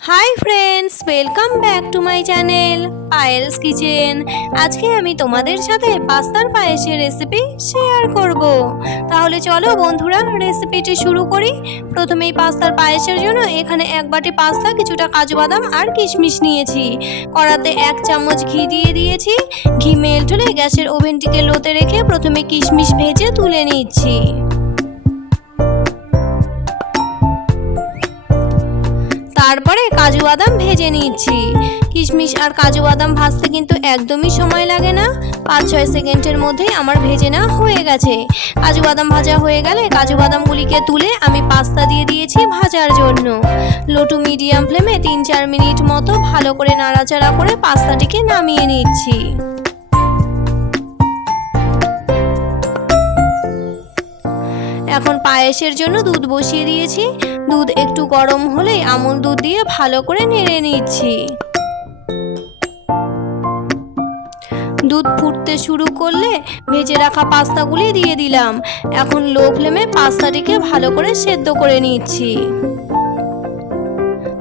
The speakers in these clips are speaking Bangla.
Hi friends, welcome back to my channel Payel's kitchen. আজকে আমি তোমাদের সাথে পাস্তার পায়েসের রেসিপি শেয়ার করব। তাহলে চলো বন্ধুরা, রেসিপিটি শুরু করি। প্রথমেই পাস্তার পায়েসের জন্য এখানে এক বাটি পাস্তা, কিছুটা কাজু বাদাম আর কিশমিশ নিয়েছি। কড়াতে 1 চামচ ঘি দিয়ে দিয়েছি। ঘি মেল্ট হলে গ্যাসের ওভেনটিকে লোতে রেখে প্রথমে কিশমিশ ভেজে তুলে নিচ্ছি। তারপরে কাজু বাদাম ভেজে নিচ্ছি। কিশমিশ আর কাজু বাদাম ভাজতে কিন্তু একদমই সময় লাগে না, 5-6 সেকেন্ডের মধ্যেই আমার ভেজে নেওয়া হয়ে গেছে। কাজু বাদাম ভাজা হয়ে গেলে কাজু বাদামগুলিকে তুলে আমি পাস্তা দিয়ে দিয়েছি ভাজার জন্য। লো টু মিডিয়াম ফ্লেমে 3-4 মিনিট মতো ভালো করে নাড়াচাড়া করে পাস্তাটিকে নামিয়ে নিচ্ছি। এখন পায়েসের জন্য দুধ বসিয়ে দিয়েছি। দুধ একটু গরম হলেই আমন্ড দুধ দিয়ে ভালো করে নেড়ে নিচ্ছি। দুধ ফুটতে শুরু করলে ভেজে রাখা পাস্তাগুলি দিয়ে দিলাম। এখন লো ফ্লেমে পাস্তাটিকে ভালো করে সেদ্ধ করে নিচ্ছি।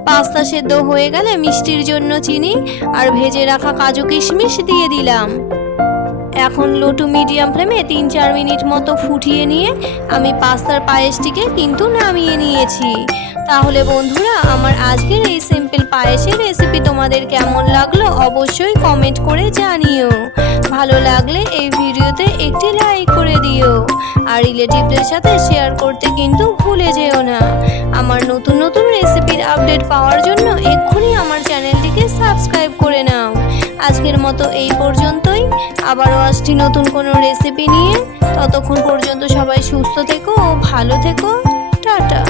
পাস্তা সেদ্ধ হয়ে গেলে মিষ্টির জন্য চিনি আর ভেজে রাখা কাজু কিশমিশ দিয়ে দিলাম। এখন লো টু মিডিয়াম ফ্লেমে 3-4 মিনিট মতো ফুটিয়ে নিয়ে আমি পাস্তার পায়েসটিকে কিন্তু নামিয়ে নিয়েছি। তাহলে বন্ধুরা, আমার আজকের এই সিম্পল পায়েসের রেসিপি তোমাদের কেমন লাগলো অবশ্যই কমেন্ট করে জানিও। ভালো লাগলে এই ভিডিওতে একটি লাইক করে দিও আর রিলেটিভদের সাথে শেয়ার করতে কিন্তু ভুলে যেও না। আমার নতুন নতুন রেসিপির আপডেট পাওয়ার জন্য এক্ষুনি আমার চ্যানেলটিকে সাবস্ক্রাইব করে নাও। আজকের মতো এই পর্যন্তই, আবারও আসছি নতুন কোনো রেসিপি নিয়ে। ততক্ষণ পর্যন্ত সবাই সুস্থ থেকো ও ভালো থেকো। টাটা।